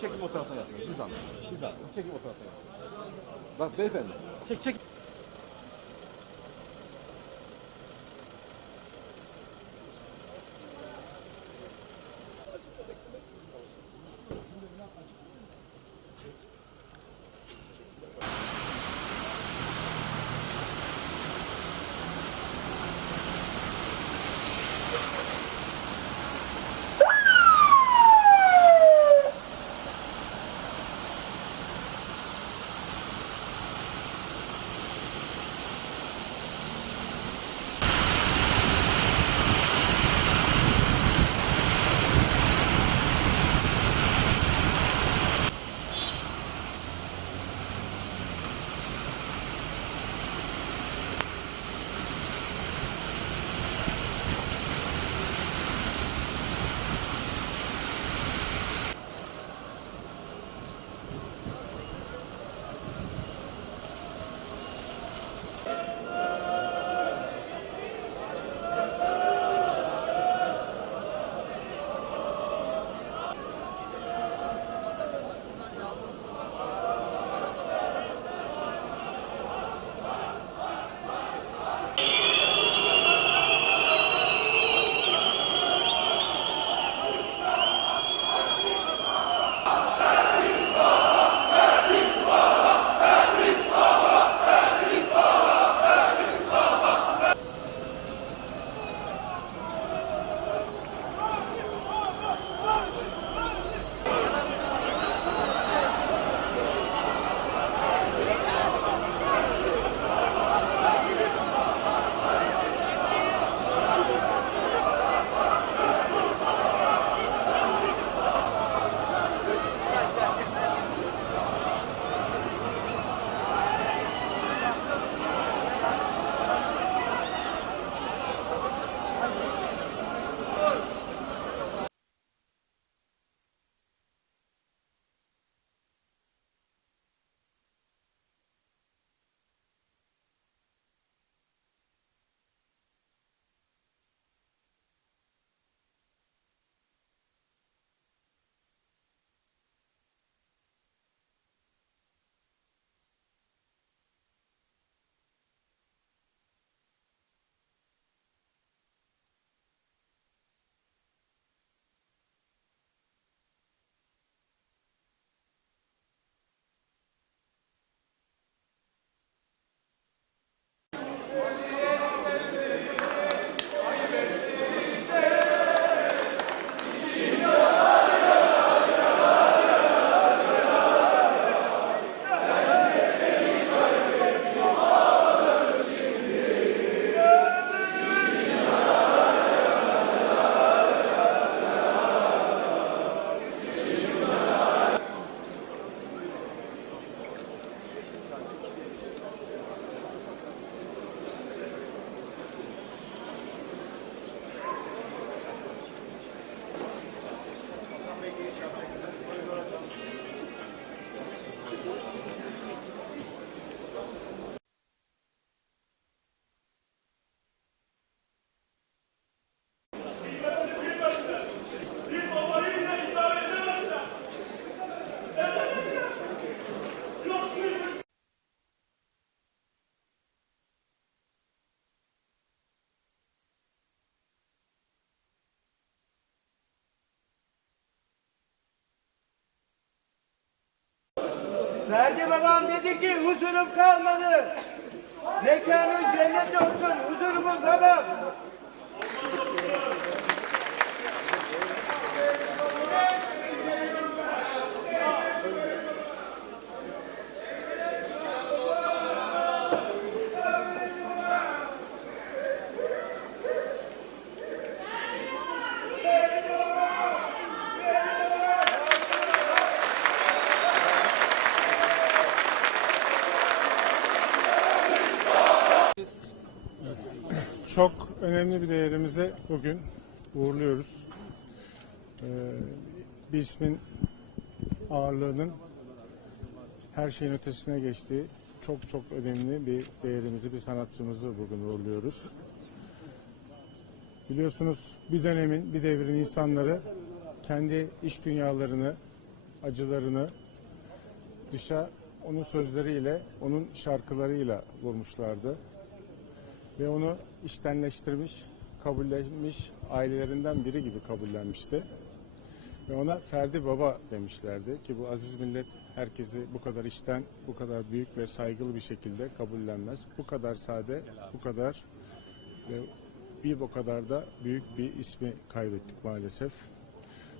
Çekim o tarafa yapıyoruz. Bir zahmet. Bir zahmet. Çekim o tarafa yapıyoruz. Bak beyefendi. Çek çek. Ferdi babam dedi ki huzurum kalmadı. Mekanın cennet olsun, huzurumun babam. Çok önemli bir değerimizi bugün uğurluyoruz. Ee, bir ismin ağırlığının her şeyin ötesine geçtiği çok çok önemli bir değerimizi, bir sanatçımızı bugün uğurluyoruz. Biliyorsunuz bir dönemin, bir devrin insanları kendi iş dünyalarını acılarını dışa onun sözleriyle, onun şarkılarıyla vurmuşlardı. Ve onu iştenleştirmiş, kabullenmiş, ailelerinden biri gibi kabullenmişti. Ve ona Ferdi Baba demişlerdi ki bu aziz millet herkesi bu kadar içten, bu kadar büyük ve saygılı bir şekilde kabullenmez. Bu kadar sade, bu kadar ve bir o kadar da büyük bir ismi kaybettik maalesef.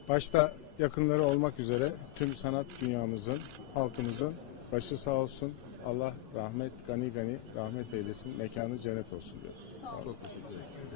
Başta yakınları olmak üzere tüm sanat dünyamızın, halkımızın başı sağ olsun. Allah rahmet, gani gani rahmet eylesin. Mekanı cennet olsun diyor. Sağ olun. Çok teşekkür ederim.